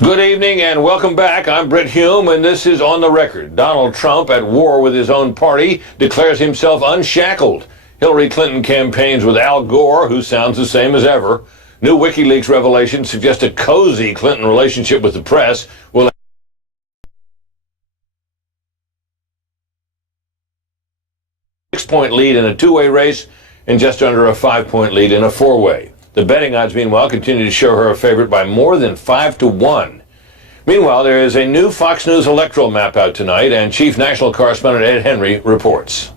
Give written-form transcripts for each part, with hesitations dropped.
Good evening and welcome back. I'm Britt Hume and this is On the Record. Donald Trump, at war with his own party, declares himself unshackled. Hillary Clinton campaigns with Al Gore, who sounds the same as ever. New Wikileaks revelations suggest a cozy Clinton relationship with the press will have a 6-point lead in a two-way race and just under a 5-point lead in a four-way. The betting odds, meanwhile, continue to show her a favorite by more than 5-1. Meanwhile, there is a new Fox News electoral map out tonight, and Chief National Correspondent Ed Henry reports.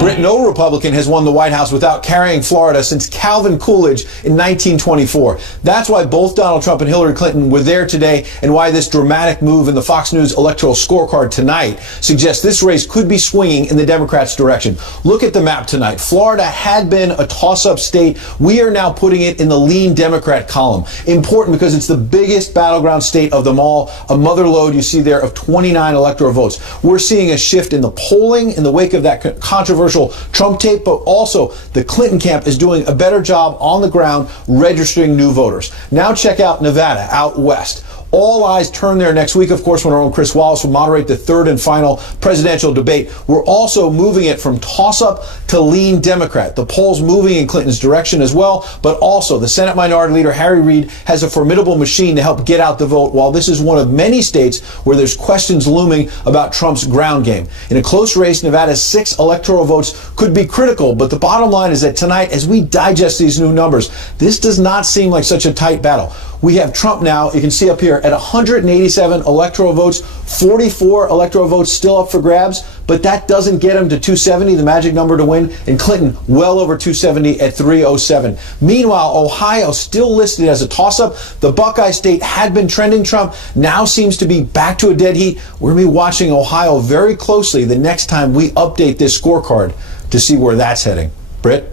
Britt, no Republican has won the White House without carrying Florida since Calvin Coolidge in 1924. That's why both Donald Trump and Hillary Clinton were there today, and why this dramatic move in the Fox News electoral scorecard tonight suggests this race could be swinging in the Democrats' direction. Look at the map tonight. Florida had been a toss-up state. We are now putting it in the lean Democrat column. Important because it's the biggest battleground state of them all. A mother lode you see there of 29 electoral votes. We're seeing a shift in the polling in the wake of that controversial Trump tape, but also the Clinton camp is doing a better job on the ground registering new voters. Now check out Nevada out west. All eyes turn there next week, of course, when our own Chris Wallace will moderate the third and final presidential debate. We're also moving it from toss-up to lean Democrat. The polls moving in Clinton's direction as well, but also the Senate Minority Leader Harry Reid has a formidable machine to help get out the vote, while this is one of many states where there's questions looming about Trump's ground game. In a close race, Nevada's 6 electoral votes could be critical, but the bottom line is that tonight, as we digest these new numbers, this does not seem like such a tight battle. We have Trump now, you can see up here, at 187 electoral votes, 44 electoral votes still up for grabs, but that doesn't get him to 270, the magic number to win, and Clinton well over 270 at 307. Meanwhile, Ohio still listed as a toss-up. The Buckeye State had been trending Trump, now seems to be back to a dead heat. We're going to be watching Ohio very closely the next time we update this scorecard to see where that's heading. Britt?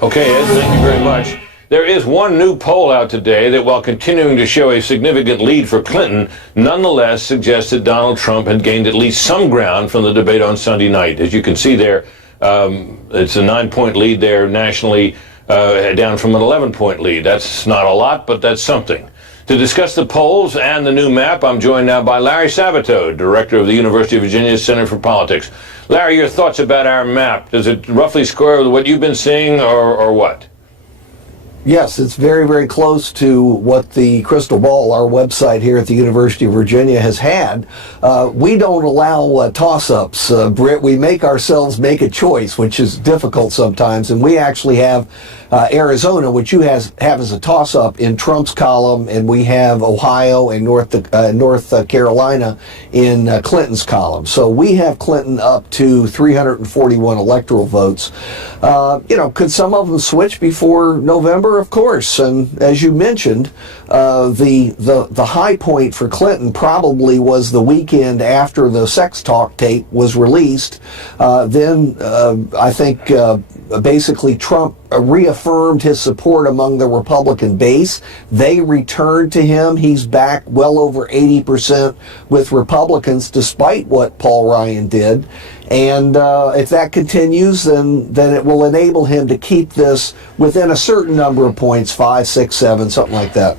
Okay, Ed, thank you very much. There is one new poll out today that, while continuing to show a significant lead for Clinton, nonetheless suggests that Donald Trump had gained at least some ground from the debate on Sunday night. As you can see there, it's a 9-point lead there nationally, down from an 11-point lead. That's not a lot, but that's something. To discuss the polls and the new map, I'm joined now by Larry Sabato, director of the University of Virginia's Center for Politics. Larry, your thoughts about our map? Does it roughly square with what you've been seeing, or what? Yes, it's very, very close to what the crystal ball, our website here at the University of Virginia, has had. We don't allow toss-ups, Britt. We make ourselves make a choice, which is difficult sometimes, and we actually have Arizona, which you have as a toss-up in Trump's column, and we have Ohio and North Carolina in Clinton's column. So we have Clinton up to 341 electoral votes. Could some of them switch before November? Of course, and as you mentioned, the high point for Clinton probably was the weekend after the sex talk tape was released. Then I think basically Trump reaffirmed his support among the Republican base. They returned to him. He's back well over 80% with Republicans, despite what Paul Ryan did. And if that continues, then it will enable him to keep this within a certain number of points, 5, 6, 7, something like that.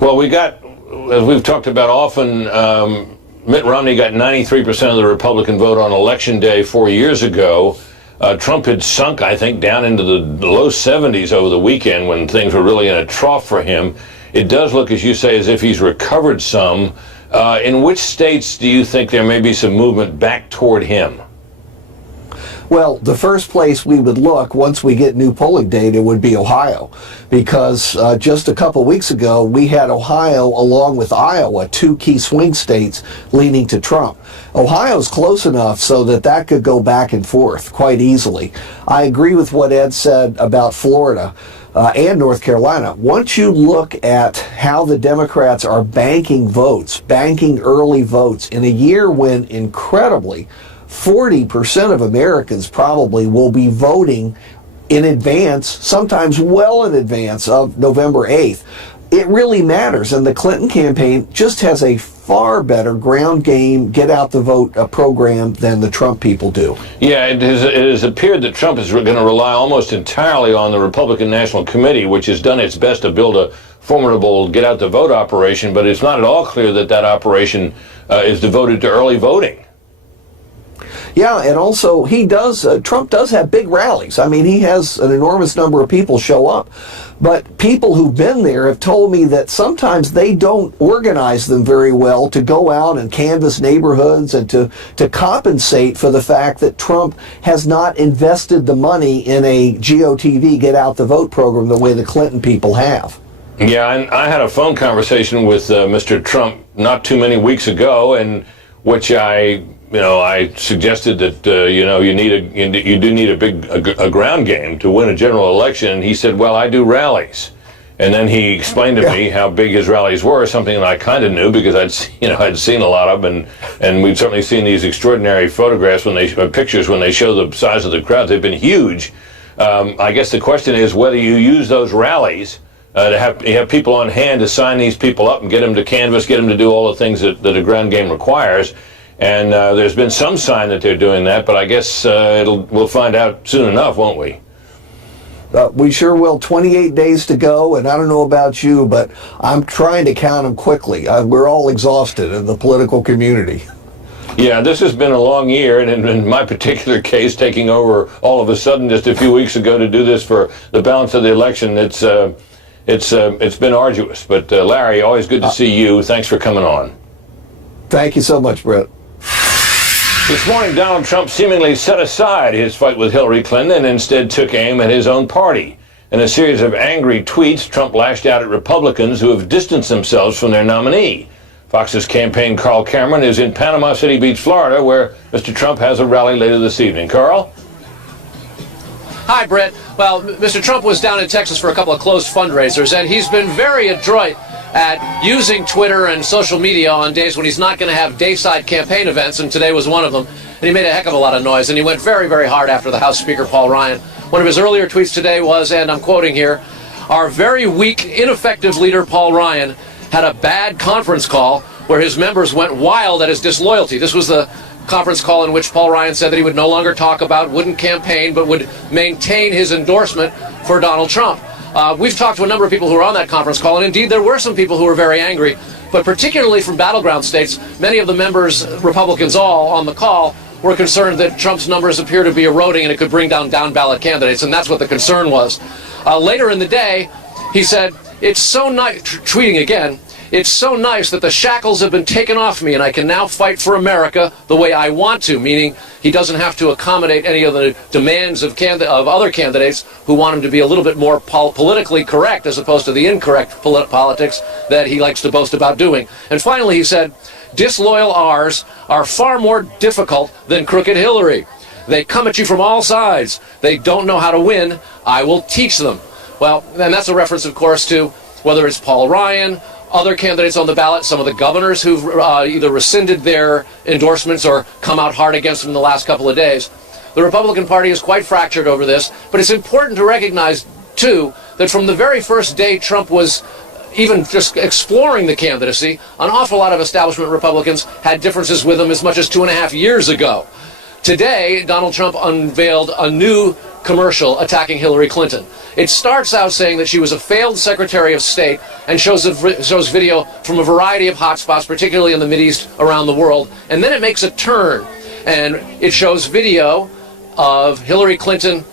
Well, we got, as we've talked about often, Mitt Romney got 93% of the Republican vote on Election Day 4 years ago. Trump had sunk, I think, down into the low 70s over the weekend when things were really in a trough for him. It does look, as you say, as if he's recovered some. In which states do you think there may be some movement back toward him? Well, the first place we would look once we get new polling data would be Ohio, because just a couple weeks ago we had Ohio along with Iowa, 2 key swing states leaning to Trump. Ohio's close enough so that could go back and forth quite easily. I agree with what Ed said about Florida and North Carolina. Once you look at how the Democrats are banking votes, banking early votes in a year when incredibly 40% of Americans probably will be voting in advance, sometimes well in advance of November 8th. It really matters, and the Clinton campaign just has a far better ground game, get out the vote program than the Trump people do. Yeah, it has appeared that Trump is going to rely almost entirely on the Republican National Committee, which has done its best to build a formidable get-out-the-vote operation, but it's not at all clear that that operation is devoted to early voting. Yeah, and also Trump does have big rallies. I mean, he has an enormous number of people show up. But people who've been there have told me that sometimes they don't organize them very well to go out and canvass neighborhoods and to compensate for the fact that Trump has not invested the money in a GOTV, get out the vote program, the way the Clinton people have. Yeah, and I had a phone conversation with Mr. Trump not too many weeks ago, in which I suggested that you do need a ground game to win a general election. And he said, "Well, I do rallies." And then he explained to me how big his rallies were, something that I kind of knew because I'd seen a lot of them, and we've certainly seen these extraordinary photographs pictures when they show the size of the crowds. They've been huge. I guess the question is whether you use those rallies to have people on hand to sign these people up and get them to canvass, get them to do all the things that a ground game requires. And there's been some sign that they're doing that, but I guess we'll find out soon enough, won't we? We sure will. 28 days to go, and I don't know about you, but I'm trying to count them quickly. We're all exhausted in the political community. Yeah, this has been a long year, and in my particular case, taking over all of a sudden just a few weeks ago to do this for the balance of the election, it's been arduous. But Larry, always good to see you. Thanks for coming on. Thank you so much, Brett. This morning, Donald Trump seemingly set aside his fight with Hillary Clinton and instead took aim at his own party. In a series of angry tweets, Trump lashed out at Republicans who have distanced themselves from their nominee. Fox's campaign Carl Cameron is in Panama City Beach, Florida, where Mr. Trump has a rally later this evening. Carl? Hi, Brett. Well, Mr. Trump was down in Texas for a couple of closed fundraisers, and he's been very adroit at using Twitter and social media on days when he's not going to have dayside campaign events, and today was one of them. And he made a heck of a lot of noise, and he went very, very hard after the House Speaker, Paul Ryan. One of his earlier tweets today was, and I'm quoting here, "Our very weak, ineffective leader, Paul Ryan, had a bad conference call where his members went wild at his disloyalty." This was the conference call in which Paul Ryan said that he would no longer talk about, wouldn't campaign, but would maintain his endorsement for Donald Trump. We've talked to a number of people who were on that conference call, and indeed there were some people who were very angry, but particularly from battleground states, many of the members, Republicans all, on the call, were concerned that Trump's numbers appear to be eroding and it could bring down ballot candidates, and that's what the concern was. Later in the day, he said, "It's so nice," tweeting again, "It's so nice that the shackles have been taken off me and I can now fight for America the way I want to," meaning he doesn't have to accommodate any of the demands of other candidates who want him to be a little bit more politically correct as opposed to the incorrect politics that he likes to boast about doing. And finally he said, "Disloyal R's are far more difficult than crooked Hillary. They come at you from all sides. They don't know how to win. I will teach them." Well, and that's a reference, of course, to whether it's Paul Ryan, other candidates on the ballot, some of the governors who've either rescinded their endorsements or come out hard against them in the last couple of days. The Republican Party is quite fractured over this, but it's important to recognize, too, that from the very first day Trump was even just exploring the candidacy, an awful lot of establishment Republicans had differences with him as much as 2.5 years ago. Today, Donald Trump unveiled a new commercial attacking Hillary Clinton. It starts out saying that she was a failed Secretary of State and shows video from a variety of hotspots, particularly in the Mideast around the world. And then it makes a turn, and it shows video of Hillary Clinton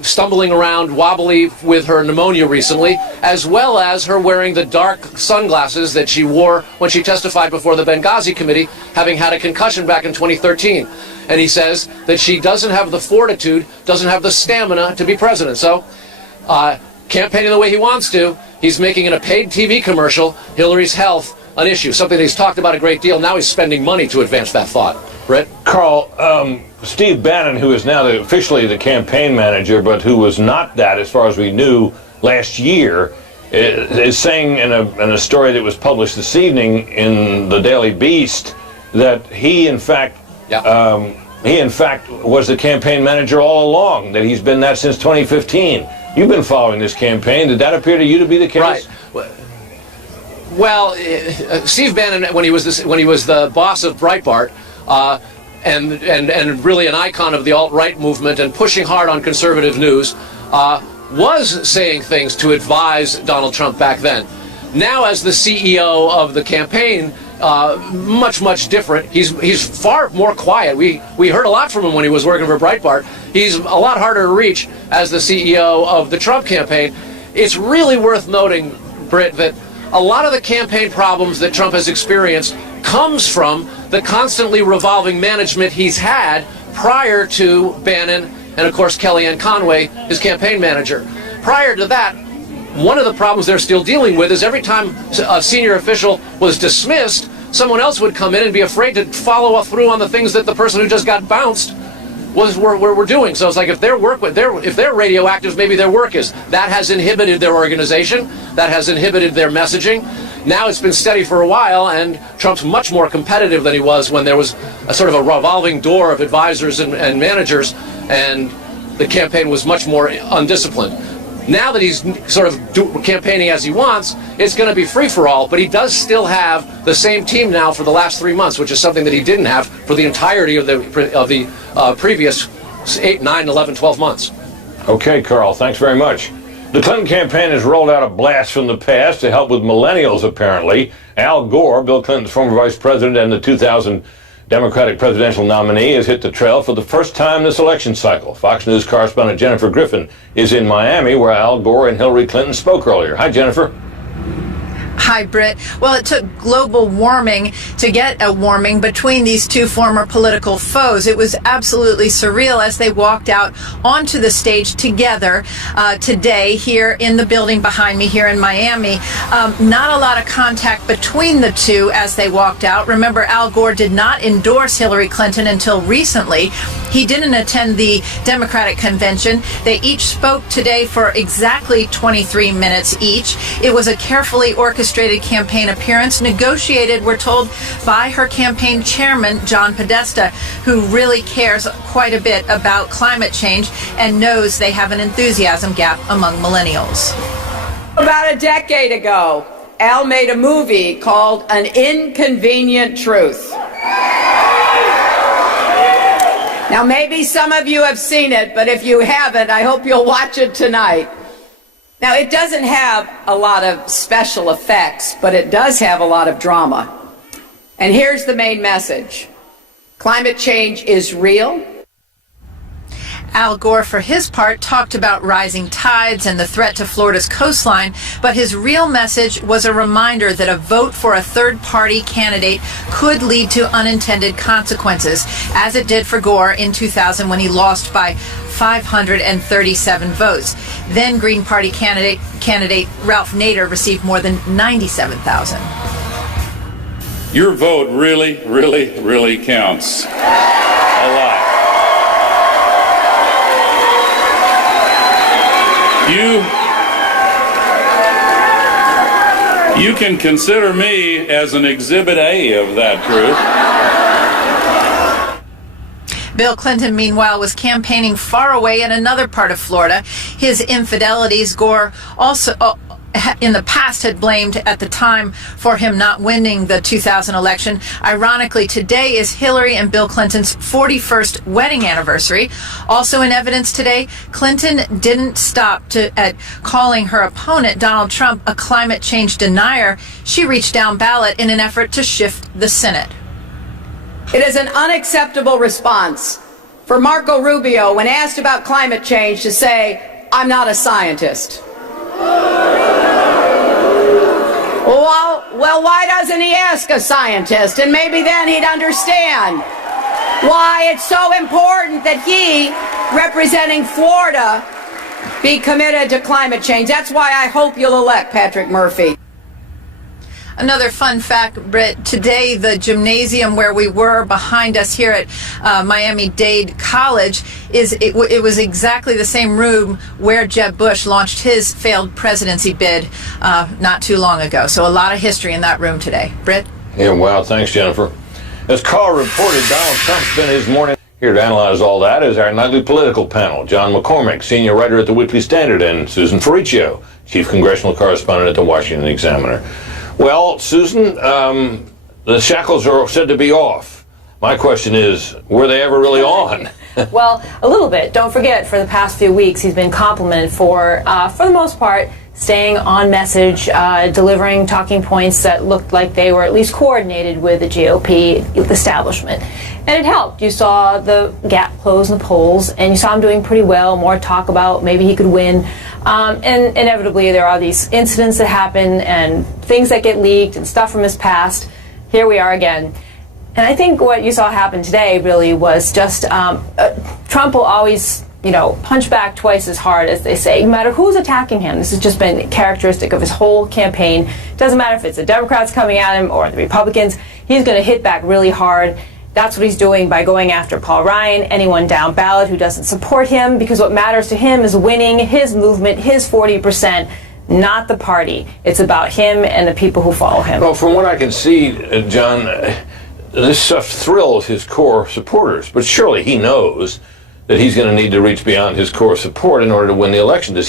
stumbling around wobbly with her pneumonia recently, as well as her wearing the dark sunglasses that she wore when she testified before the Benghazi committee, having had a concussion back in 2013. And he says that she doesn't have the fortitude, doesn't have the stamina to be president. So, campaigning the way he wants to, he's making in a paid TV commercial Hillary's health an issue, something that he's talked about a great deal. Now he's spending money to advance that thought. Britt? Carl, Steve Bannon, who is now officially the campaign manager, but who was not that as far as we knew last year, is saying in a story that was published this evening in the Daily Beast that he, in fact, was the campaign manager all along, that he's been that since 2015. You've been following this campaign. Did that appear to you to be the case? Right. Well, Steve Bannon, when he was the boss of Breitbart, and really an icon of the alt-right movement and pushing hard on conservative news, was saying things to advise Donald Trump back then. Now, as the CEO of the campaign, much different. He's far more quiet. We heard a lot from him when he was working for Breitbart. He's a lot harder to reach as the CEO of the Trump campaign. It's really worth noting, Britt, that a lot of the campaign problems that Trump has experienced comes from the constantly revolving management he's had prior to Bannon and, of course, Kellyanne Conway, his campaign manager. Prior to that, one of the problems they're still dealing with is every time a senior official was dismissed, someone else would come in and be afraid to follow through on the things that the person who just got bounced were doing. So it's like if they're radioactive, maybe their work is. That has inhibited their organization. That has inhibited their messaging. Now it's been steady for a while, and Trump's much more competitive than he was when there was a sort of a revolving door of advisors and managers, and the campaign was much more undisciplined. Now that he's sort of campaigning as he wants, it's going to be free-for-all, but he does still have the same team now for the last 3 months, which is something that he didn't have for the entirety of the previous 8, 9, 11, 12 months. Okay, Carl, thanks very much. The Clinton campaign has rolled out a blast from the past to help with millennials, apparently. Al Gore, Bill Clinton's former vice president and the 2000 Democratic presidential nominee, has hit the trail for the first time this election cycle. Fox News correspondent Jennifer Griffin is in Miami, where Al Gore and Hillary Clinton spoke earlier. Hi, Jennifer. Hi, Britt. Well, it took global warming to get a warming between these two former political foes. It was absolutely surreal as they walked out onto the stage together today here in the building behind me here in Miami. Not a lot of contact between the two as they walked out. Remember, Al Gore did not endorse Hillary Clinton until recently. He didn't attend the Democratic convention. They each spoke today for exactly 23 minutes each. It was a carefully orchestrated campaign appearance, negotiated, we're told, by her campaign chairman, John Podesta, who really cares quite a bit about climate change and knows they have an enthusiasm gap among millennials. About a decade ago, Al made a movie called An Inconvenient Truth. Now, maybe some of you have seen it, but if you haven't, I hope you'll watch it tonight. Now, it doesn't have a lot of special effects, but it does have a lot of drama. And here's the main message. Climate change is real. Al Gore, for his part, talked about rising tides and the threat to Florida's coastline, but his real message was a reminder that a vote for a third-party candidate could lead to unintended consequences, as it did for Gore in 2000 when he lost by 537 votes. Then Green Party candidate Ralph Nader received more than 97,000. Your vote really counts. A lot. You can consider me as an Exhibit A of that truth. Bill Clinton, meanwhile, was campaigning far away in another part of Florida. His infidelities, Gore also in the past had blamed at the time for him not winning the 2000 election. Ironically, today is Hillary and Bill Clinton's 41st wedding anniversary. Also in evidence today, Clinton didn't stop at calling her opponent, Donald Trump, a climate change denier. She reached down ballot in an effort to shift the Senate. It is an unacceptable response for Marco Rubio, when asked about climate change, to say, "I'm not a scientist." Well, why doesn't he ask a scientist? And maybe then he'd understand why it's so important that he, representing Florida, be committed to climate change. That's why I hope you'll elect Patrick Murphy. Another fun fact, Britt, today the gymnasium where we were behind us here at Miami-Dade College, it was exactly the same room where Jeb Bush launched his failed presidency bid not too long ago. So a lot of history in that room today. Britt? Yeah, wow, thanks, Jennifer. As Carl reported, Donald Trump spent his morning here to analyze all that is our nightly political panel. John McCormick, senior writer at the Weekly Standard, and Susan Ferriccio, chief congressional correspondent at the Washington Examiner. Well, Susan, the shackles are said to be off. My question is, were they ever really on? Well, a little bit. Don't forget, for the past few weeks, he's been complimented for the most part, staying on message, delivering talking points that looked like they were at least coordinated with the GOP establishment. And it helped. You saw the gap close in the polls, and you saw him doing pretty well, more talk about maybe he could win. And inevitably, there are these incidents that happen and things that get leaked and stuff from his past. Here we are again. And I think what you saw happen today really was just Trump will always, punch back twice as hard, as they say, no matter who's attacking him. This has just been characteristic of his whole campaign. It doesn't matter if it's the Democrats coming at him or the Republicans. He's going to hit back really hard. That's what he's doing by going after Paul Ryan, anyone down ballot who doesn't support him, because what matters to him is winning his movement, his 40%, not the party. It's about him and the people who follow him. Well, from what I can see, John, this stuff thrills his core supporters, but surely he knows that he's going to need to reach beyond his core support in order to win the election. Do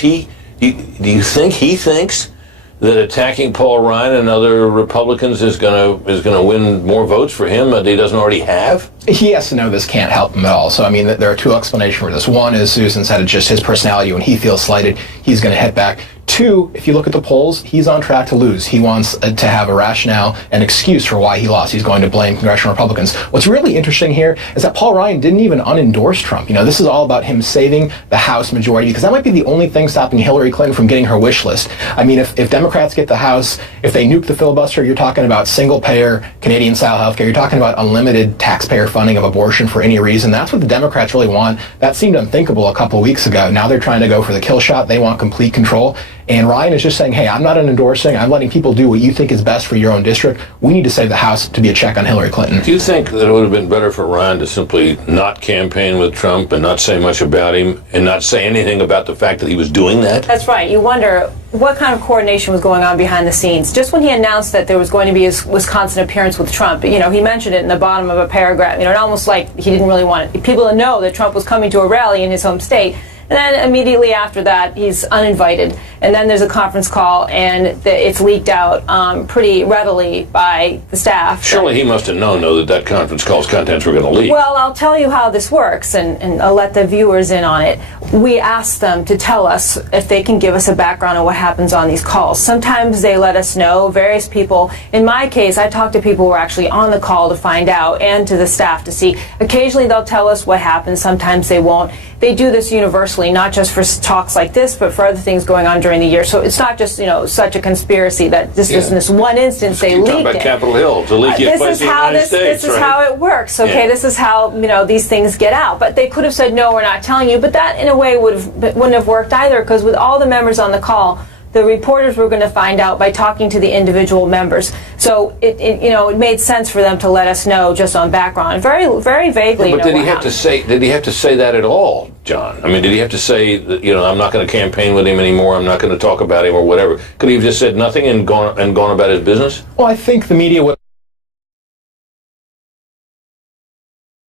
you think he thinks that attacking Paul Ryan and other Republicans is going to win more votes for him that he doesn't already have? He has to know this can't help him at all. So, I mean, there are two explanations for this. One is, Susan said, it's just his personality. When he feels slighted, he's going to hit back. Two, if you look at the polls, he's on track to lose. He wants to have a rationale and excuse for why he lost. He's going to blame congressional Republicans. What's really interesting here is that Paul Ryan didn't even unendorse Trump. This is all about him saving the House majority, because that might be the only thing stopping Hillary Clinton from getting her wish list. I mean, if Democrats get the House, if they nuke the filibuster, you're talking about single-payer Canadian-style health care. You're talking about unlimited taxpayer funding of abortion for any reason. That's what the Democrats really want. That seemed unthinkable a couple weeks ago. Now they're trying to go for the kill shot. They want complete control. And Ryan is just saying, hey, I'm not endorsing. I'm letting people do what you think is best for your own district. We need to save the House to be a check on Hillary Clinton. Do you think that it would have been better for Ryan to simply not campaign with Trump and not say much about him and not say anything about the fact that he was doing that? That's right. You wonder what kind of coordination was going on behind the scenes. Just when he announced that there was going to be his Wisconsin appearance with Trump, he mentioned it in the bottom of a paragraph. It almost like he didn't really want people to know that Trump was coming to a rally in his home state. And then immediately after that, he's uninvited. And then there's a conference call, and it's leaked out pretty readily by the staff. Surely he must have known, though, that conference call's contents were going to leak. Well, I'll tell you how this works, and I'll let the viewers in on it. We ask them to tell us if they can give us a background on what happens on these calls. Sometimes they let us know. Various people, in my case, I talk to people who are actually on the call to find out, and to the staff to see. Occasionally they'll tell us what happens. Sometimes they won't. They do this universally, not just for talks like this, but for other things going on during the year. So it's not just, such a conspiracy that this is in this one instance they leaked about it. Capitol Hill, to leak it place in the United States. This is how it works, okay? Yeah. This is how, these things get out. But they could have said, no, we're not telling you. But that, in a way, wouldn't have worked either, because with all the members on the call, the reporters were going to find out by talking to the individual members. So it made sense for them to let us know just on background, very, very vaguely. But did he have to say that at all, John? I mean, did he have to say that, I'm not going to campaign with him anymore, I'm not going to talk about him or whatever? Could he have just said nothing and gone about his business? Well, I think the media would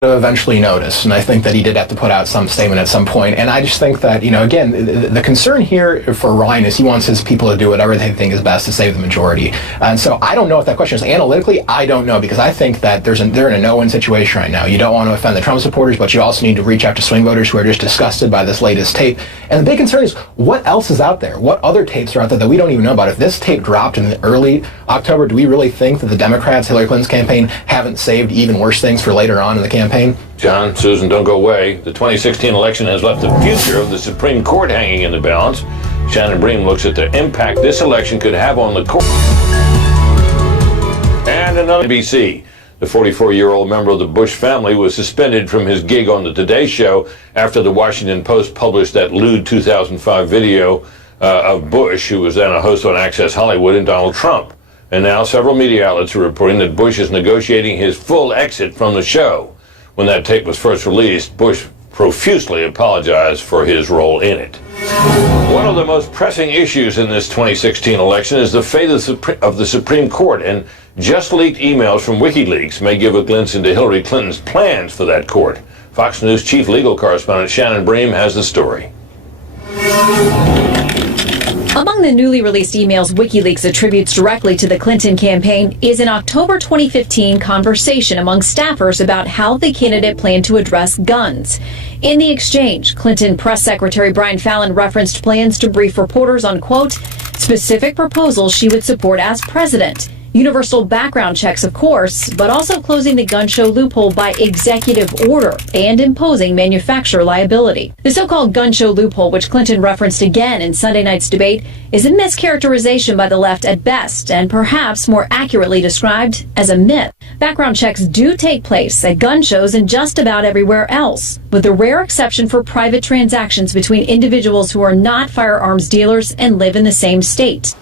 eventually notice, and I think that he did have to put out some statement at some point. And I just think that, again, the concern here for Ryan is he wants his people to do whatever they think is best to save the majority. And so I don't know what that question is. Analytically, I don't know, because I think that they're in a no-win situation right now. You don't want to offend the Trump supporters, but you also need to reach out to swing voters who are just disgusted by this latest tape. And the big concern is, what else is out there? What other tapes are out there that we don't even know about? If this tape dropped in early October, do we really think that the Democrats, Hillary Clinton's campaign, haven't saved even worse things for later on in the campaign? John, Susan, don't go away. The 2016 election has left the future of the Supreme Court hanging in the balance. Shannon Bream looks at the impact this election could have on the court. And another NBC. The 44-year-old member of the Bush family was suspended from his gig on the Today Show after the Washington Post published that lewd 2005 video of Bush, who was then a host on Access Hollywood, and Donald Trump. And now several media outlets are reporting that Bush is negotiating his full exit from the show. When that tape was first released, Bush profusely apologized for his role in it. One of the most pressing issues in this 2016 election is the fate of the Supreme Court, and just leaked emails from Wikileaks may give a glimpse into Hillary Clinton's plans for that court. Fox News chief legal correspondent Shannon Bream has the story. Among the newly released emails WikiLeaks attributes directly to the Clinton campaign is an October 2015 conversation among staffers about how the candidate planned to address guns. In the exchange, Clinton Press Secretary Brian Fallon referenced plans to brief reporters on, quote, specific proposals she would support as president. Universal background checks, of course, but also closing the gun show loophole by executive order and imposing manufacturer liability. The so-called gun show loophole, which Clinton referenced again in Sunday night's debate, is a mischaracterization by the left at best, and perhaps more accurately described as a myth. Background checks do take place at gun shows and just about everywhere else, with the rare exception for private transactions between individuals who are not firearms dealers and live in the same state.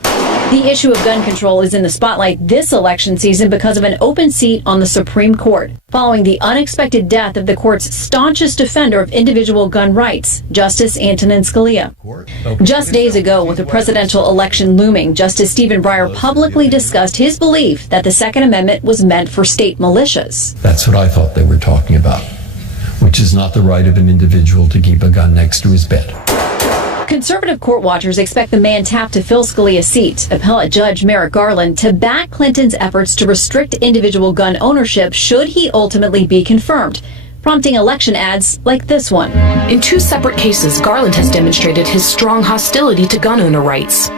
The issue of gun control is in the spotlight this election season because of an open seat on the Supreme Court, following the unexpected death of the court's staunchest defender of individual gun rights, Justice Antonin Scalia. Just days ago, with the presidential election looming, Justice Stephen Breyer publicly discussed his belief that the Second Amendment was meant for state militias. That's what I thought they were talking about, which is not the right of an individual to keep a gun next to his bed. Conservative court watchers expect the man tapped to fill Scalia's seat, appellate judge Merrick Garland, to back Clinton's efforts to restrict individual gun ownership should he ultimately be confirmed, prompting election ads like this one. In 2 separate cases, Garland has demonstrated his strong hostility to gun owner rights.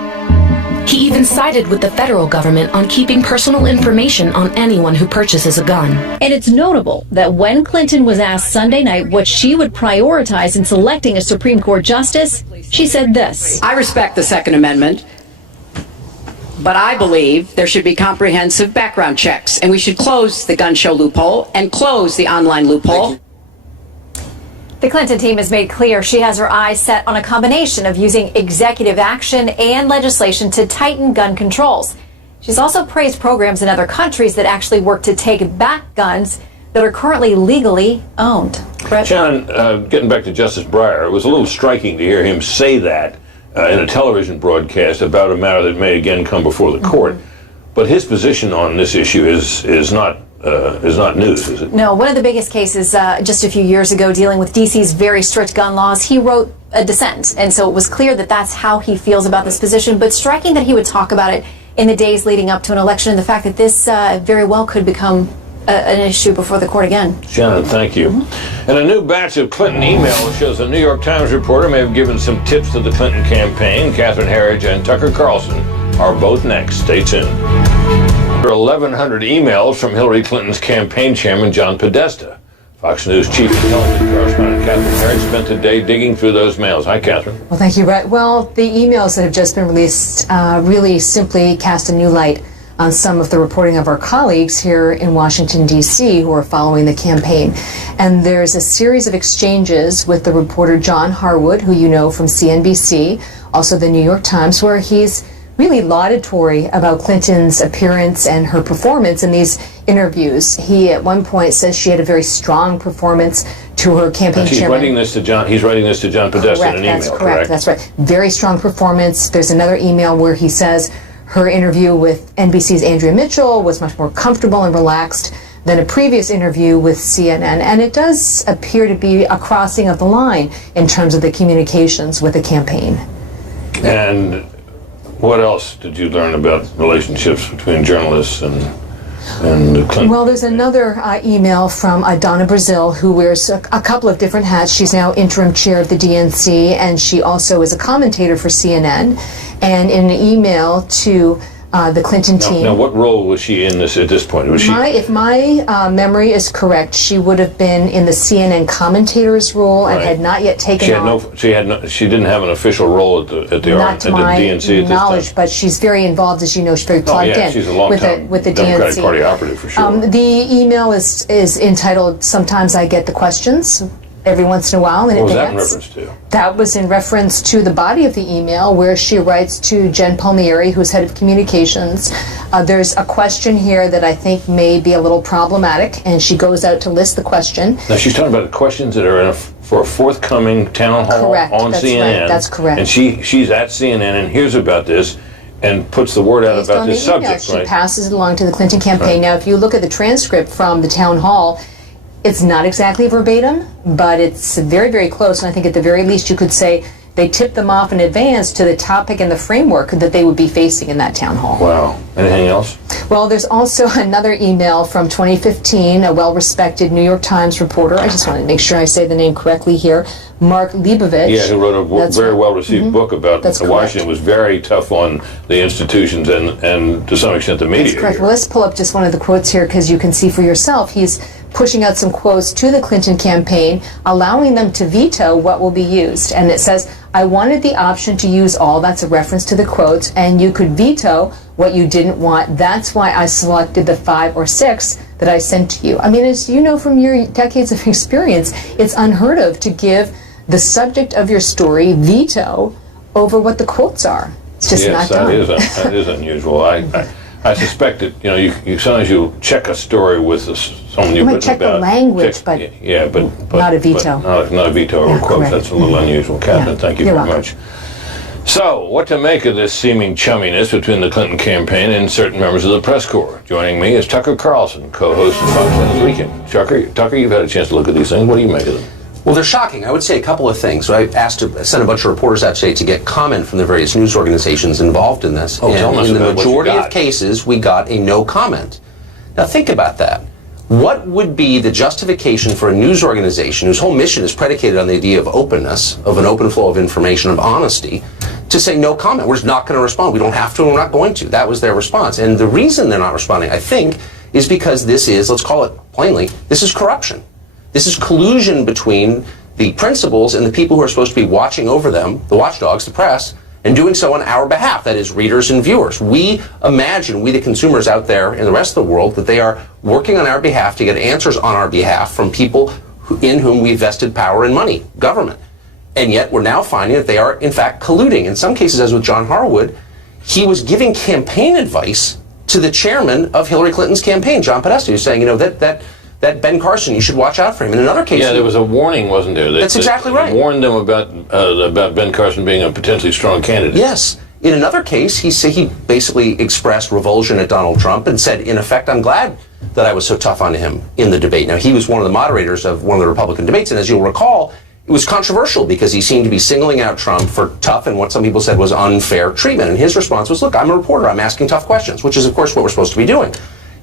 He even sided with the federal government on keeping personal information on anyone who purchases a gun. And it's notable that when Clinton was asked Sunday night what she would prioritize in selecting a Supreme Court justice, she said this. I respect the Second Amendment, but I believe there should be comprehensive background checks, and we should close the gun show loophole and close the online loophole. The Clinton team has made clear she has her eyes set on a combination of using executive action and legislation to tighten gun controls. She's also praised programs in other countries that actually work to take back guns that are currently legally owned. Brett? Shannon, getting back to Justice Breyer, it was a little striking to hear him say that in a television broadcast about a matter that may again come before the court. But his position on this issue is not news, is it? No, one of the biggest cases just a few years ago dealing with D.C.'s very strict gun laws, he wrote a dissent. And so it was clear that that's how he feels about this position. But striking that he would talk about it in the days leading up to an election, and the fact that this very well could become an issue before the court again. Shannon, thank you. And a new batch of Clinton emails shows a New York Times reporter may have given some tips to the Clinton campaign. Catherine Herridge and Tucker Carlson are both next. Stay tuned. There are 1,100 emails from Hillary Clinton's campaign chairman, John Podesta. Fox News chief intelligence correspondent Catherine Herridge spent the day digging through those mails. Hi, Catherine. Well, thank you, Brett. Well, the emails that have just been released really simply cast a new light on some of the reporting of our colleagues here in Washington, D.C., who are following the campaign. And there's a series of exchanges with the reporter John Harwood, who you know from CNBC, also the New York Times, where he's really laudatory about Clinton's appearance and her performance in these interviews. He at one point says she had a very strong performance to her campaign chairman. He's writing this to John Podesta in an email, correct? That's right. Very strong performance. There's another email where he says her interview with NBC's Andrea Mitchell was much more comfortable and relaxed than a previous interview with CNN. And it does appear to be a crossing of the line in terms of the communications with the campaign. And what else did you learn about relationships between journalists and Clinton? Well, there's another email from Donna Brazil, who wears a couple of different hats. She's now interim chair of the DNC, and she also is a commentator for CNN. And in an email to the Clinton team. Now, what role was she in this at this point? Was if my memory is correct, she would have been in the CNN commentator's role and had not yet taken on. She didn't have an official role at the DNC at knowledge, this time. but she's very involved, as you know. She's very plugged in. She's a long-time with the Democratic DNC. Party operative for sure. The email is entitled "Sometimes I Get the Questions." Every once in a while in advance. What was that in reference to? That was in reference to the body of the email, where she writes to Jen Palmieri, who's head of communications. There's a question here that I think may be a little problematic, and she goes out to list the question. Now she's talking about the questions that are for a forthcoming town hall on CNN. Right. That's correct. And she's at CNN and hears about this and puts the word out about this subject. She passes it along to the Clinton campaign. Now, if you look at the transcript from the town hall, it's not exactly verbatim, but it's very, very close. And I think at the very least you could say they tipped them off in advance to the topic and the framework that they would be facing in that town hall. Wow. Anything else? Well, there's also another email from 2015, a well-respected New York Times reporter. I just want to make sure I say the name correctly here. Mark Leibovich. Yeah, who wrote a very well-received book about Washington. Was very tough on the institutions and to some extent the media. That's correct. Here. Well, let's pull up just one of the quotes here because you can see for yourself. He's pushing out some quotes to the Clinton campaign, allowing them to veto what will be used. And it says, I wanted the option to use all, that's a reference to the quotes, and you could veto what you didn't want. That's why I selected the 5 or 6 that I sent to you. I mean, as you know from your decades of experience, it's unheard of to give the subject of your story veto over what the quotes are. It's just not done. Yes, that is unusual. I suspect that you sometimes you check a story with someone you've written check about. the language, but not a veto. Not a veto over quotes. Correct. That's a little unusual, Catherine. Thank you You're very welcome. much. So, what to make of this seeming chumminess between the Clinton campaign and certain members of the press corps? Joining me is Tucker Carlson, co-host of Fox News Weekend. Tucker, you've had a chance to look at these things. What do you make of them? Well, they're shocking. I would say a couple of things. So I sent a bunch of reporters out today to get comment from the various news organizations involved in this. Oh, tell us in the about majority what you got. of cases, we got a no comment. Now think about that. What would be the justification for a news organization whose whole mission is predicated on the idea of openness, of an open flow of information, of honesty, to say no comment? We're just not going to respond. We don't have to and we're not going to. That was their response. And the reason they're not responding, I think, is because this is, let's call it plainly, this is corruption. This is collusion between the principals and the people who are supposed to be watching over them, the watchdogs, the press, and doing so on our behalf, that is, readers and viewers. We imagine, we the consumers out there in the rest of the world, that they are working on our behalf to get answers on our behalf from people in whom we vested power and money, government. And yet we're now finding that they are, in fact, colluding. In some cases, as with John Harwood, he was giving campaign advice to the chairman of Hillary Clinton's campaign, John Podesta, who's saying, that Ben Carson, you should watch out for him. In another case, there was a warning, wasn't there? That's exactly right. Warned them about Ben Carson being a potentially strong candidate. Yes. In another case, he basically expressed revulsion at Donald Trump and said, in effect, I'm glad that I was so tough on him in the debate. Now, he was one of the moderators of one of the Republican debates, and as you'll recall, it was controversial because he seemed to be singling out Trump for tough and what some people said was unfair treatment. And his response was, look, I'm a reporter. I'm asking tough questions, which is, of course, what we're supposed to be doing.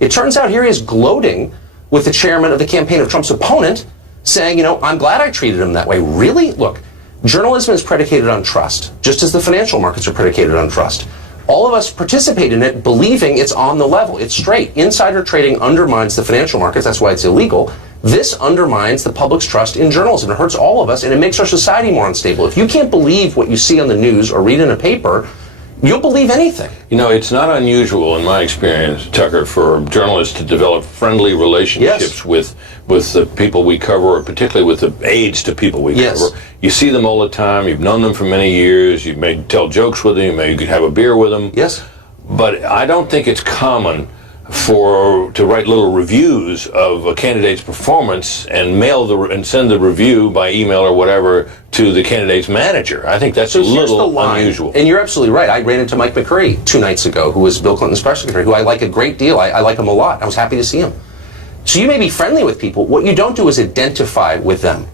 It turns out here he is gloating with the chairman of the campaign of Trump's opponent, saying, I'm glad I treated him that way. Really? Look, journalism is predicated on trust, just as the financial markets are predicated on trust. All of us participate in it believing it's on the level. It's straight. Insider trading undermines the financial markets. That's why it's illegal. This undermines the public's trust in journalism. It hurts all of us, and it makes our society more unstable. If you can't believe what you see on the news or read in a paper, you'll believe anything. It's not unusual in my experience, Tucker, for journalists to develop friendly relationships with the people we cover, or particularly with the aides to people we cover. You see them all the time. You've known them for many years. You may tell jokes with them. You may have a beer with them. Yes. But I don't think it's common to write little reviews of a candidate's performance and send the review by email or whatever to the candidate's manager. I think that's a little unusual. And you're absolutely right. I ran into Mike McCurry 2 nights ago, who was Bill Clinton's press secretary, who I like a great deal. I like him a lot. I was happy to see him. So you may be friendly with people. What you don't do is identify with them.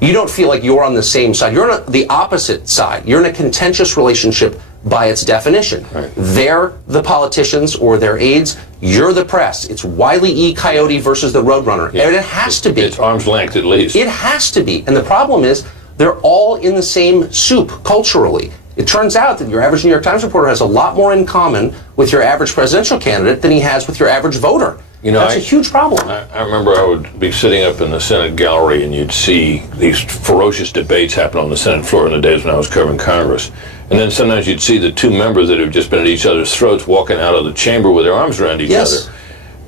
You don't feel like you're on the same side. You're on the opposite side. You're in a contentious relationship by its definition. Right. They're the politicians or their aides. You're the press. It's Wile E. Coyote versus the Roadrunner. Yeah. And it has to be. It's arm's length at least. It has to be. And the problem is they're all in the same soup culturally. It turns out that your average New York Times reporter has a lot more in common with your average presidential candidate than he has with your average voter. That's a huge problem. I remember I would be sitting up in the Senate gallery and you'd see these ferocious debates happen on the Senate floor in the days when I was covering Congress. And then sometimes you'd see the 2 members that have just been at each other's throats walking out of the chamber with their arms around each other.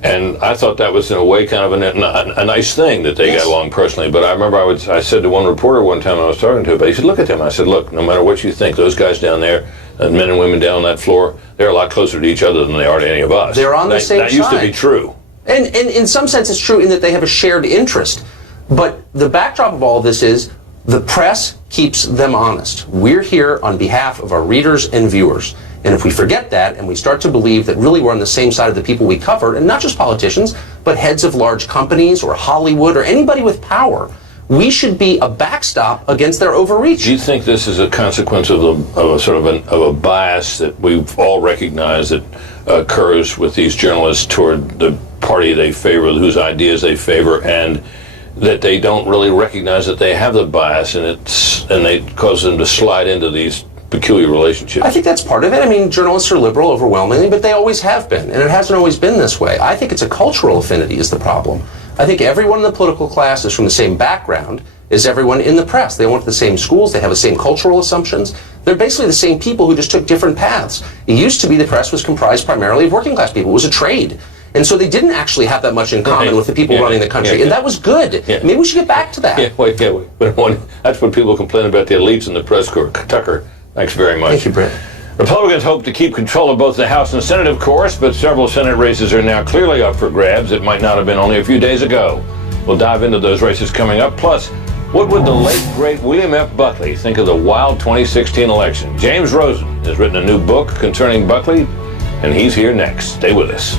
And I thought that was in a way kind of a nice thing that they got along personally. But I remember I said to one reporter one time I was talking to him, but he said, look at them. I said, look, no matter what you think, those guys down there, men and women down on that floor, they're a lot closer to each other than they are to any of us. They're on the same side. That used to be true. And in some sense it's true in that they have a shared interest. But the backdrop of all of this is the press keeps them honest. We're here on behalf of our readers and viewers. And if we forget that and we start to believe that really we're on the same side of the people we cover, and not just politicians, but heads of large companies or Hollywood or anybody with power, we should be a backstop against their overreach. Do you think this is a consequence of a bias that we've all recognized that occurs with these journalists toward the party they favor, whose ideas they favor, and that they don't really recognize that they have the bias, and they cause them to slide into these peculiar relationships? I think that's part of it. I mean, journalists are liberal overwhelmingly, but they always have been, and it hasn't always been this way. I think it's a cultural affinity is the problem. I think everyone in the political class is from the same background as everyone in the press. They went to the same schools, they have the same cultural assumptions. They're basically the same people who just took different paths. It used to be the press was comprised primarily of working class people. It was a trade. And so they didn't actually have that much in common with the people running the country. And that was good. Maybe we should get back to that. Wait. That's what people complain about the elites in the press corps. Tucker, thanks very much. Thank you, Brett. Republicans hope to keep control of both the House and Senate, of course, but several Senate races are now clearly up for grabs. It might not have been only a few days ago. We'll dive into those races coming up. Plus, what would the late, great William F. Buckley think of the wild 2016 election? James Rosen has written a new book concerning Buckley, and he's here next. Stay with us.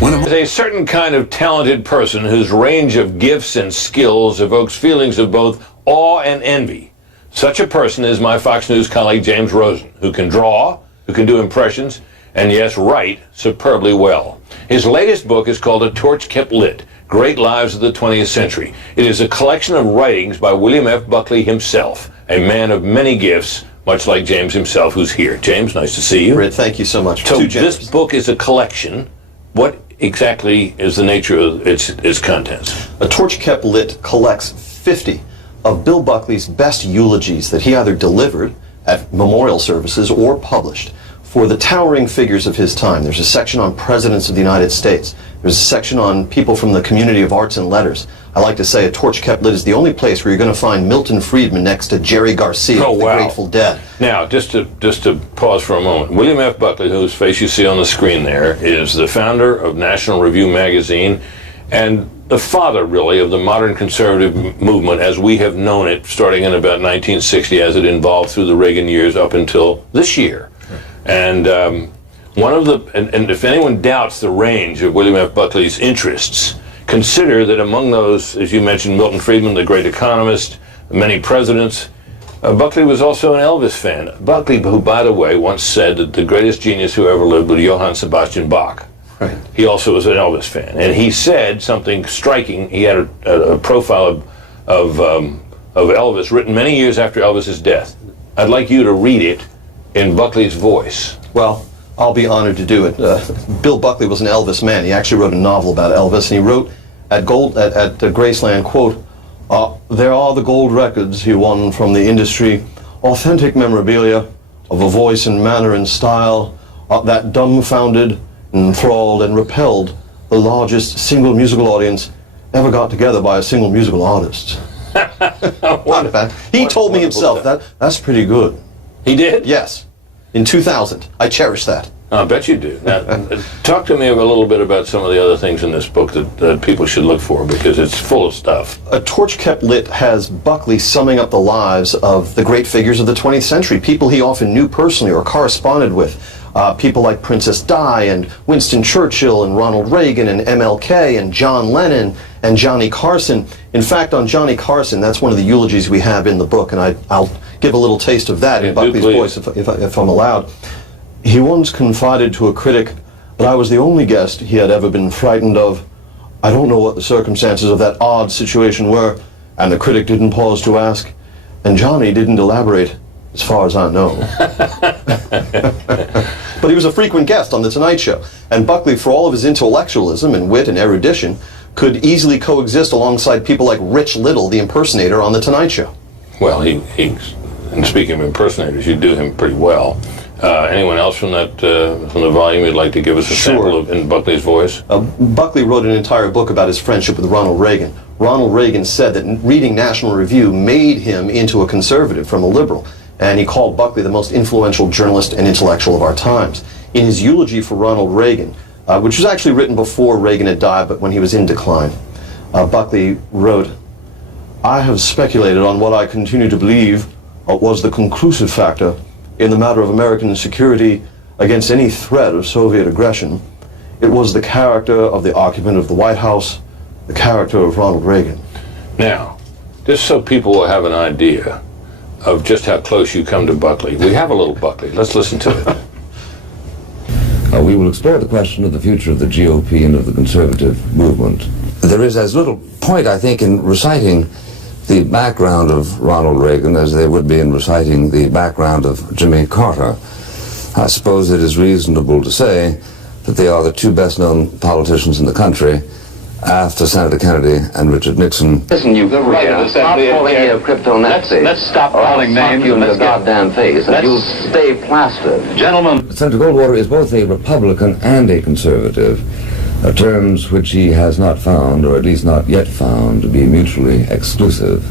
There's a certain kind of talented person whose range of gifts and skills evokes feelings of both awe and envy. Such a person is my Fox News colleague James Rosen, who can draw, who can do impressions, and yes, write superbly well. His latest book is called A Torch Kept Lit, Great Lives of the 20th Century. It is a collection of writings by William F. Buckley himself, a man of many gifts, much like James himself, who's here. James, nice to see you. Britt, thank you so much. So this book is a collection. What exactly is the nature of its contents? A Torch Kept Lit collects 50 of Bill Buckley's best eulogies that he either delivered at memorial services or published for the towering figures of his time. There's a section on presidents of the United States. There's a section on people from the community of arts and letters. I like to say A Torch Kept Lit is the only place where you're going to find Milton Friedman next to Jerry Garcia of the Grateful Dead. Now, just to pause for a moment, William F. Buckley, whose face you see on the screen there, is the founder of National Review magazine and the father, really, of the modern conservative movement as we have known it, starting in about 1960, as it evolved through the Reagan years up until this year. And and if anyone doubts the range of William F. Buckley's interests, consider that among those, as you mentioned, Milton Friedman, the great economist, many presidents, Buckley was also an Elvis fan. Buckley, who, by the way, once said that the greatest genius who ever lived was Johann Sebastian Bach. Right. He also was an Elvis fan, and he said something striking. He had a profile of Elvis written many years after Elvis's death. I'd like you to read it in Buckley's voice. Well, I'll be honored to do it. Bill Buckley was an Elvis man. He actually wrote a novel about Elvis, and he wrote at Graceland, quote, "There are the gold records he won from the industry, authentic memorabilia of a voice and manner and style that dumbfounded, enthralled, and repelled the largest single musical audience ever got together by a single musical artist." Not bad. He told me himself that's pretty good. He did? Yes. In 2000. I cherish that. I bet you do. Now, talk to me a little bit about some of the other things in this book that people should look for, because it's full of stuff. A Torch Kept Lit has Buckley summing up the lives of the great figures of the 20th century, people he often knew personally or corresponded with. People like Princess Di and Winston Churchill and Ronald Reagan and MLK and John Lennon and Johnny Carson. In fact, on Johnny Carson, that's one of the eulogies we have in the book, and I'll give a little taste of that in Buckley's voice if I'm allowed. He once confided to a critic that I was the only guest he had ever been frightened of. I don't know what the circumstances of that odd situation were, and the critic didn't pause to ask, and Johnny didn't elaborate, as far as I know. But he was a frequent guest on The Tonight Show, and Buckley, for all of his intellectualism and wit and erudition, could easily coexist alongside people like Rich Little, the impersonator, on The Tonight Show. Well, and speaking of impersonators, you do him pretty well. Anyone else from the volume you'd like to give us a sample of in Buckley's voice? Buckley wrote an entire book about his friendship with Ronald Reagan. Ronald Reagan said that reading National Review made him into a conservative from a liberal, and he called Buckley the most influential journalist and intellectual of our times. In his eulogy for Ronald Reagan, which was actually written before Reagan had died, but when he was in decline, Buckley wrote, "I have speculated on what I continue to believe was the conclusive factor in the matter of American security against any threat of Soviet aggression. It was the character of the occupant of the White House, the character of Ronald Reagan." Now, just so people will have an idea of just how close you come to Buckley. We have a little Buckley. Let's listen to it. We will explore the question of the future of the GOP and of the conservative movement. There is as little point, I think, in reciting the background of Ronald Reagan as there would be in reciting the background of Jimmy Carter. I suppose it is reasonable to say that they are the two best-known politicians in the country after Senator Kennedy and Richard Nixon. Listen, you stop calling me a crypto-Nazi. Let's stop calling names. You in the goddamn face, and you'll stay plastered. Gentlemen. Senator Goldwater is both a Republican and a conservative, terms which he has not found, or at least not yet found, to be mutually exclusive.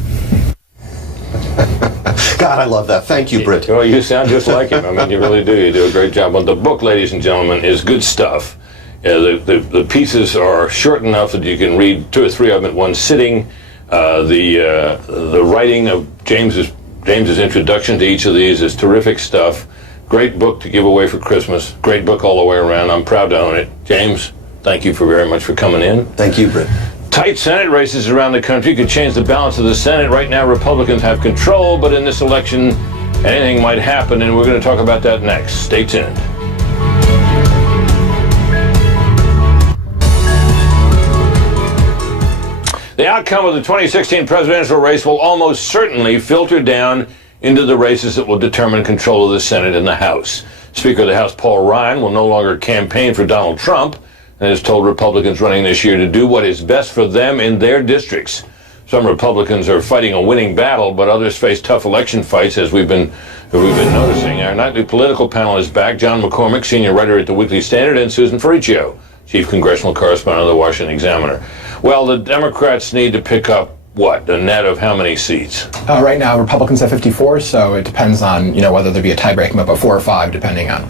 God, I love that. Thank you, Britt. Well, you sound just like him. I mean, you really do. You do a great job. Well, the book, ladies and gentlemen, is good stuff. The pieces are short enough that you can read 2 or 3 of them at one sitting. The writing of James's introduction to each of these is terrific stuff. Great book to give away for Christmas. Great book all the way around. I'm proud to own it. James, thank you very much for coming in. Thank you, Britt. Tight Senate races around the country could change the balance of the Senate. Right now, Republicans have control, but in this election, anything might happen, and we're going to talk about that next. Stay tuned. The outcome of the 2016 presidential race will almost certainly filter down into the races that will determine control of the Senate and the House. Speaker of the House Paul Ryan will no longer campaign for Donald Trump and has told Republicans running this year to do what is best for them in their districts. Some Republicans are fighting a winning battle, but others face tough election fights, as we've been noticing. Our nightly political panel is back. John McCormick, senior writer at the Weekly Standard, and Susan Ferricchio, chief congressional correspondent of the Washington Examiner. Well, the Democrats need to pick up, what, a net of how many seats? Right now, Republicans have 54, so it depends on, whether there be a tie-breaking up of 4 or 5, depending on.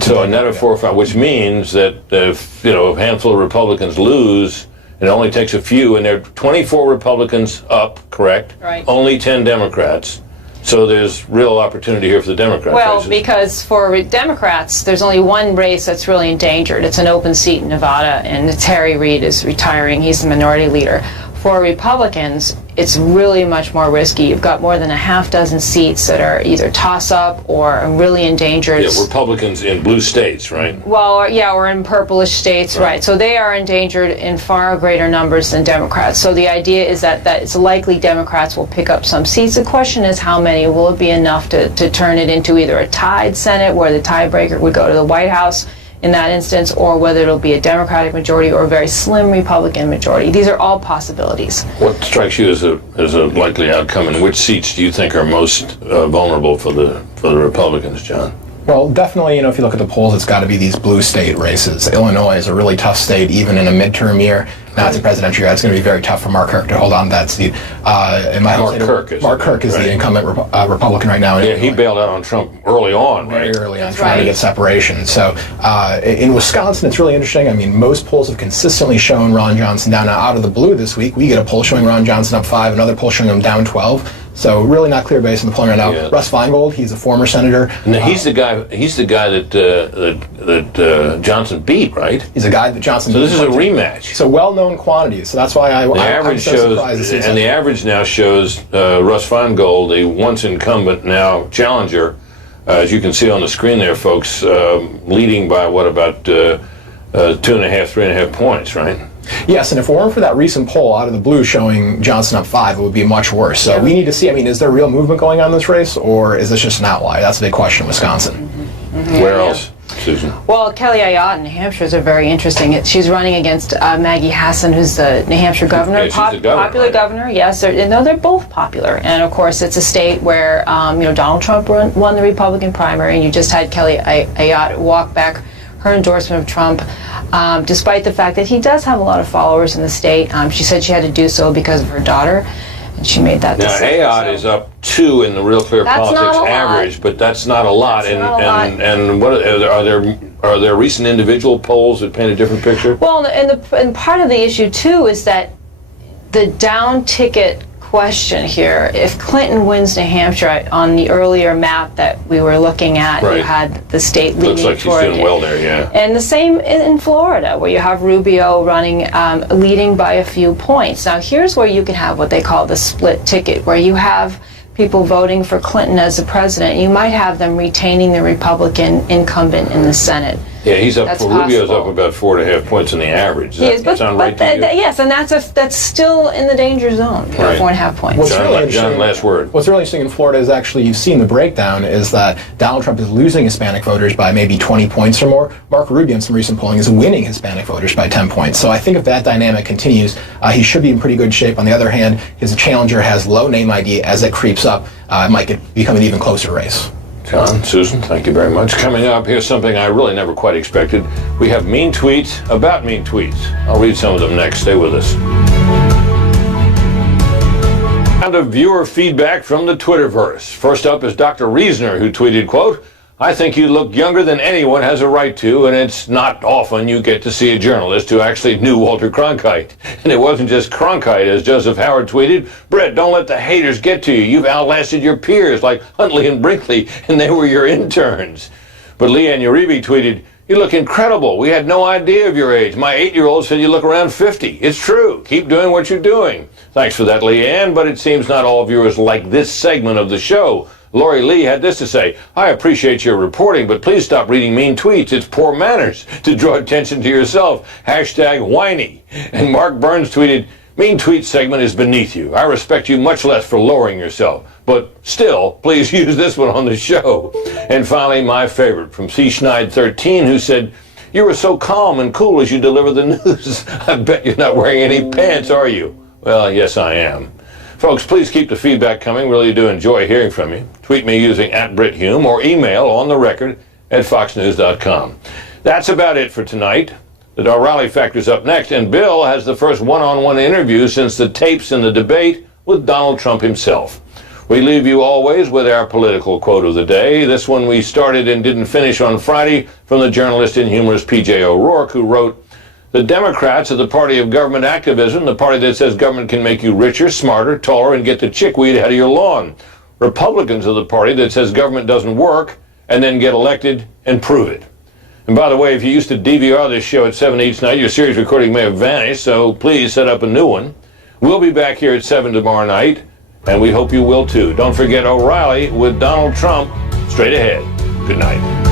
So a net of 4 or 5, which means that if, a handful of Republicans lose, it only takes a few, and there are 24 Republicans up, correct? Right. Only 10 Democrats. So there's real opportunity here for the Democrats. Well, races. because for Democrats, there's only one race that's really endangered. It's an open seat in Nevada, and Harry Reid is retiring. He's the minority leader. For Republicans, it's really much more risky. You've got more than a half dozen seats that are either toss-up or really endangered. Yeah, Republicans in blue states, right? Well, yeah, or in purplish states, right. So they are endangered in far greater numbers than Democrats. So the idea is that it's likely Democrats will pick up some seats. The question is how many. Will it be enough to turn it into either a tied Senate where the tiebreaker would go to the White House in that instance, or whether it'll be a Democratic majority or a very slim Republican majority. These are all possibilities. What strikes you as a likely outcome, and which seats do you think are most vulnerable for the Republicans, John? Well, definitely, if you look at the polls, it's got to be these blue state races. Illinois is a really tough state, even in a midterm year. Now it's a presidential year. It's going to be very tough for Mark Kirk to hold on to that seat. Mark Kirk is the incumbent Republican right now. Yeah, he bailed out on Trump early on, right? Very early on, trying to get separation. So in Wisconsin, it's really interesting. I mean, most polls have consistently shown Ron Johnson down. Now, out of the blue this week, we get a poll showing Ron Johnson up 5, another poll showing him down 12. So really not clear based on the polling right now. Yeah. Russ Feingold, he's a former senator. And he's the guy. He's the guy that Johnson beat, right? He's a guy that Johnson. So this is a rematch. So well-known quantities. So that's why I'm so surprised. And the average now shows Russ Feingold, a once incumbent, now challenger, as you can see on the screen there, folks, leading by about 2.5, 3.5 points, right? Yes, and if it weren't for that recent poll out of the blue showing Johnson up 5, it would be much worse. So we need to see, is there real movement going on in this race, or is this just an outlier? That's a big question in Wisconsin. Mm-hmm. Where else, Susan? Well, Kelly Ayotte in New Hampshire is very interesting. She's running against Maggie Hassan, who's the New Hampshire governor. Popular governor, yes. They're both popular. And, of course, it's a state where, Donald Trump won the Republican primary, and you just had Kelly Ayotte walk back her endorsement of Trump, despite the fact that he does have a lot of followers in the state. She said she had to do so because of her daughter, and she made that decision. Now, Ayotte is up 2 in the Real Clear Politics average, but that's not a lot. And what are there recent individual polls that paint a different picture? Well, and part of the issue too is that the down ticket question here. If Clinton wins New Hampshire, on the earlier map that we were looking at, Right. you had the state leading Looks like she's toward doing well there, yeah. And the same in Florida, where you have Rubio running, leading by a few points. Now, here's where you can have what they call the split ticket, where you have people voting for Clinton as the president. You might have them retaining the Republican incumbent in the Senate. Yeah, he's up. That's Rubio's possible. up about 4.5 points in the average. He is, Does that sound right to you? yes, and that's still in the danger zone. Right. 4.5 points. What's really interesting, John, last word. What's really interesting in Florida is actually, you've seen the breakdown, is that Donald Trump is losing Hispanic voters by maybe 20 points or more. Marco Rubio in some recent polling is winning Hispanic voters by 10 points. So I think if that dynamic continues, he should be in pretty good shape. On the other hand, his challenger has low name ID. As it creeps up, it might become an even closer race. John, Susan, thank you very much. Coming up, here's something I really never quite expected. We have mean tweets about mean tweets. I'll read some of them next. Stay with us. Round of viewer feedback from the Twitterverse. First up is Dr. Reasoner, who tweeted, quote, "I think you look younger than anyone has a right to, and it's not often you get to see a journalist who actually knew Walter Cronkite." And it wasn't just Cronkite, as Joseph Howard tweeted, "Brett, don't let the haters get to you. You've outlasted your peers like Huntley and Brinkley, and they were your interns." But Leanne Uribe tweeted, "You look incredible. We had no idea of your age. My 8-year-old said you look around 50. It's true. Keep doing what you're doing." Thanks for that, Leanne, but it seems not all viewers like this segment of the show. Lori Lee had this to say, "I appreciate your reporting, but please stop reading mean tweets. It's poor manners to draw attention to yourself. #whiny." And Mark Burns tweeted, "Mean tweet segment is beneath you. I respect you much less for lowering yourself. But still, please use this one on the show." And finally, my favorite from C. Schneid 13, who said, "You were so calm and cool as you deliver the news. I bet you're not wearing any pants, are you?" Well, yes, I am. Folks, please keep the feedback coming. Really do enjoy hearing from you. Tweet me using @BrittHume or email on the record at foxnews.com. That's about it for tonight. The O'Reilly Factor's up next, and Bill has the first one-on-one interview since the tapes in the debate with Donald Trump himself. We leave you always with our political quote of the day. This one we started and didn't finish on Friday from the journalist and humorist P.J. O'Rourke, who wrote, "The Democrats are the party of government activism, the party that says government can make you richer, smarter, taller, and get the chickweed out of your lawn. Republicans are the party that says government doesn't work and then get elected and prove it." And by the way, if you used to DVR this show at 7 each night, your series recording may have vanished, so please set up a new one. We'll be back here at 7 tomorrow night, and we hope you will too. Don't forget O'Reilly with Donald Trump straight ahead. Good night.